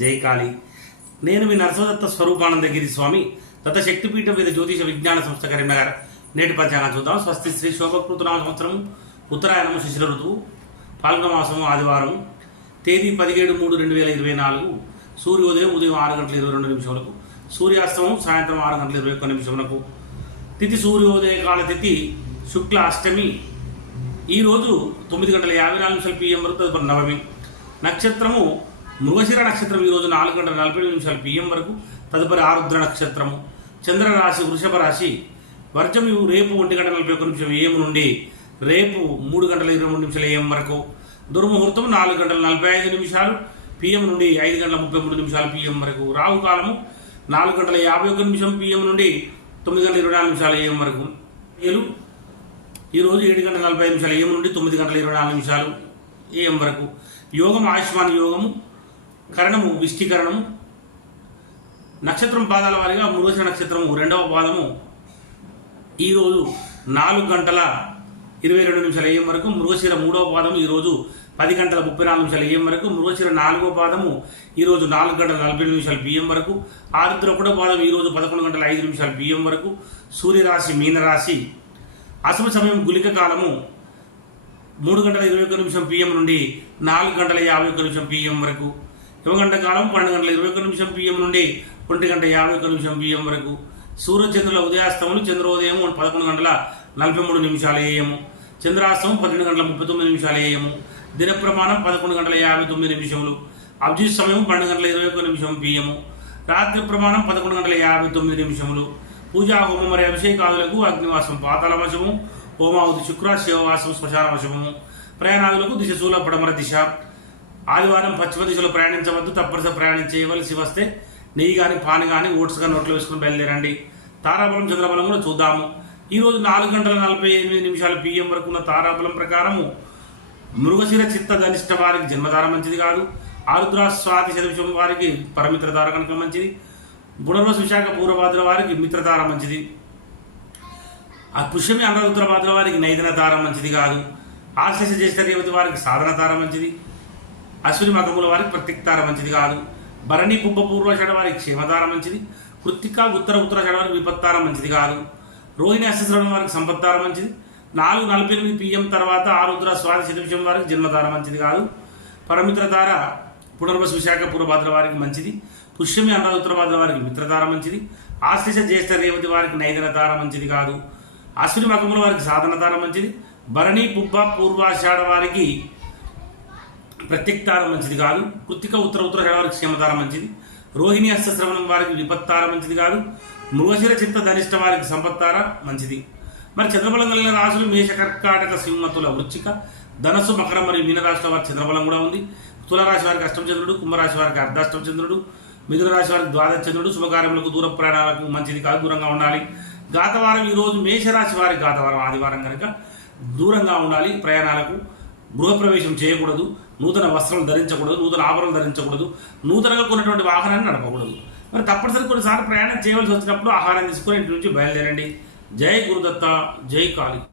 జై కాళీ. నేను మీ నరసదత్త స్వరూపానందగిరి స్వామి దత్త శక్తిపీఠం మీద జ్యోతిష విజ్ఞాన సంస్థ కరీంనగర్. నేటి పంచాంగం చూద్దాం. స్వస్తి శ్రీ శోభకృతనామ సంవత్సరం ఉత్తరాయణము శిశిర ఋతువు పాల్గొన మాసము ఆదివారం తేదీ 17/3/2024 సూర్యోదయం ఉదయం 6:22 సూర్యాస్తమం సాయంత్రం 6:21 తిథి సూర్యోదయ కాల తిథి శుక్ల అష్టమి ఈరోజు 9:54 PM వరకు. తదుపరి నవమి నక్షత్రము మృగశిర నక్షత్రం ఈరోజు 4:47 PM వరకు. తదుపరి ఆరుద్ర నక్షత్రము. చంద్రరాశి వృషభ రాశి. వర్జం రేపు 1:41 AM నుండి రేపు 3:23 AM వరకు. దుర్ముహూర్తం 4:45 PM నుండి 5:33 PM వరకు. రాహు కాలము 4:51 PM నుండి 9:24 AM వరకు. ఈరోజు 7:45 AM నుండి 9:24 AM వరకు. యోగం ఆయుష్మాన్ యోగము. కరణము విష్టికరణము. నక్షత్రం పాదాల వారిగా మృగశిర నక్షత్రము 2వ పాదము ఈరోజు 4:22 AM వరకు. మృగశిర 3వ పాదము ఈరోజు 10:34 AM వరకు. మృగశిర 4వ పాదము ఈరోజు 4:48 PM వరకు. ఆరుద్ర 1వ పాదం ఈరోజు 11:05 PM వరకు. సూర్యరాశి మీనరాశి. అశుభ సమయం గులిక కాలము 3:21 PM నుండి 4:51 PM వరకు. యువగంట కాలం 12:21 PM నుండి 1:51 PM వరకు. సూర్యచంద్రుల ఉదయాస్తములు చంద్రోదయం 11:43 AM. చంద్రాస్తమం 12:39 AM. దిన ప్రమాణం 11:59. అభిజిత్ సమయం 12:21 PM. రాత్రి ప్రమాణం 11:59. పూజా హోమం మరియు అభిషేకాదులకు అగ్నివాసం పాతాళవశము. హోమావతి శుక్ర శివవాసం శ్మశాన వశము. ప్రయాణాదులకు దిశ శూల పడమర దిశ. ఆదివారం పశ్చిమ దిశలో ప్రయాణించవద్దు. తప్పనిసరి ప్రయాణం చేయవలసి వస్తే నెయ్యి కానీ పాలు కానీ ఓట్స్ కానీ నోట్లో వేసుకుని బయలుదేరండి. తారాబలం చంద్రబలం కూడా చూద్దాము. ఈరోజు 4:48 PM వరకు ఉన్న తారాబలం ప్రకారము మృగశిర చిత్త ధనిష్ట వారికి జన్మధార మంచిది కాదు. ఆరుద్ర స్వాతి శతవిషం వారికి పరమిత్రధార కనుక మంచిది. పునర్వసు విశాఖ పూర్వభాద్ర వారికి మిత్రధార మంచిది. ఆ పుష్యమి అనురాధ ఉత్తరభాద్ర వారికి నైదన తార మంచిది కాదు. ఆశ్లేష జ్యేష్ఠ రేవతి వారికి సాధన తార మంచిది. అశ్విని మగముల వారికి ప్రత్యక్తార మంచిది కాదు. భరణి పుబ్బ పూర్వషడ వారికి క్షేమతార మంచిది. కృత్తిక ఉత్తరాషాఢ వారికి విపత్తార మంచిది కాదు. రోహిణి అష్టశ్రవణం వారికి సంపత్తార మంచిది. 4:48 PM తర్వాత ఆరుద్ర స్వాతి శతవిషం వారికి జన్మతార మంచిది కాదు. పరమిత్రతార పునర్వసు విశాఖ పూర్వభాద్ర వారికి మంచిది. పుష్యమి అనురాధ ఉత్తరభాద్ర వారికి మిత్రతార మంచిది. ఆశ్లేష జ్యేష్ఠ రేవతి వారికి నైదన తార మంచిది కాదు. అశ్విని మగముల వారికి సాధన తార మంచిది. భరణి పుబ్బ పూర్వాషాఢ వారికి ప్రత్యక్తార మంచిది కాదు. కృత్తిక ఉత్తరాషాఢ వారికి క్షేమతార మంచిది. రోహిణి హస్తశ్రవణం వారికి విపత్తార మంచిది కాదు. మృగశిర చిత్త ధనిష్ట వారికి సంపత్తార మంచిది. మరి చంద్రబలం కలిగిన రాశులు మేష కర్కాటక సింహతుల వృచ్చిక ధనస్సు మకరం మరియు మీనరాశుల వారికి చంద్రబలం కూడా ఉంది. తులరాశి వారికి అష్టమ చంద్రుడు. కుంభరాశి వారికి అర్ధాష్టమ చంద్రుడు. మిథున రాశి వారికి ద్వాదశ చంద్రుడు. శుభకార్యములకు దూర ప్రయాణాలకు మంచిది కాదు, దూరంగా ఉండాలి. గాతవారం ఈరోజు మేషరాశి వారికి గాతవారం ఆదివారం కనుక దూరంగా ఉండాలి. ప్రయాణాలకు గృహప్రవేశం చేయకూడదు. నూతన వస్త్రం ధరించకూడదు. నూతన ఆభరణలు ధరించకూడదు. నూతనంగా కొన్నటువంటి వాహనాన్ని నడపకూడదు. మరి తప్పనిసరి కొన్నిసార్లు ప్రయాణం చేయవలసి వచ్చినప్పుడు ఆహారం తీసుకొని ఇంటి నుంచి బయలుదేరండి. జై గురుదత్త. జై కాళీ.